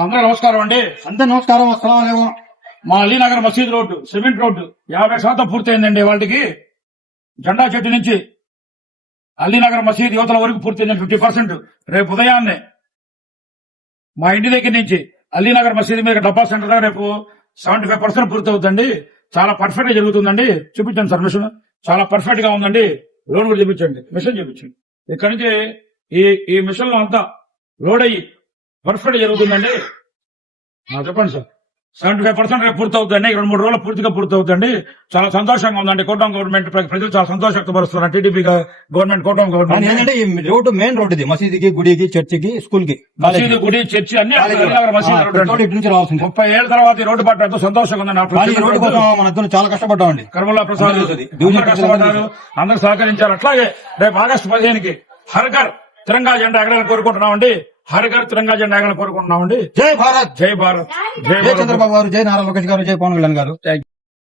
అందరూ నమస్కారం అండి. అంతే నమస్కారం. అస్సలాము మా అలీనగర్ మసీద్ రోడ్డు సిమెంట్ రోడ్డు 50% పూర్తయిందండి. వాళ్ళకి జెండా చెట్టు నుంచి అలీనగర్ మసీద్ యువతల వరకు పూర్తయింది 50%. రేపు ఉదయాన్నే మా ఇంటి దగ్గర నుంచి అలీనగర్ మసీద్ మీద డబ్బా సెంటర్ రేపు 75% పూర్తవుతుందండి. చాలా పర్ఫెక్ట్ గా జరుగుతుందండి. చూపించండి సార్ మిషన్. చాలా పర్ఫెక్ట్ గా ఉందండి. లోన్ కూడా చూపించండి, మిషన్ చూపించండి. ఇక్కడ నుంచి ఈ మిషన్ లో అంతా లోడ్ అయ్యి పర్ఫెక్ట్ జరుగుతుందండి. చెప్పండి సార్. 75% రేపు పూర్తవుతుందండి. 2-3 రోజులు పూర్తిగా పూర్తవుతుందండి. చాలా సంతోషంగా ఉందండి. కోటం గవర్నమెంట్ ప్రజలు చాలా సంతోషం వ్యక్తపరుస్తున్నారు. టీడీపీ గవర్నమెంట్, కోటం గవర్నమెంట్. ఏంటంటే ఈ రోడ్డు మెయిన్ రోడ్ ఇది. మసీదుకి, గుడికి, చర్చికి, స్కూల్ కి, మసీదు, గుడి, చర్చి అన్ని ఇటు నుంచి రావాల్సింది. 30 ఏళ్ల తర్వాత ఈ రోడ్డు పట్టడంతో సంతోషంగా ఉందండి. ఈ రోడ్డు కోసం మన ఇద్దరు చాలా కష్టపడ్డామండి. కర్మలా ప్రసాద్ అందరూ కష్టపడ్డారు, అందరూ సహకరించారు. అట్లాగే రేపు ఆగస్టు 15కి హర్ఘర్ తిరంగా జెండా ఎగరాలని కోరుకుంటున్నామండి. హర్ఘర్ తిరంగా జెండా ఎగరాలని కోరుకుంటున్నామండి. జై భారత్, జై భారత్, జై చంద్రబాబు గారు, జై నారా లోకేష్ గారు, జై పవన్ కళ్యాణ్ గారు.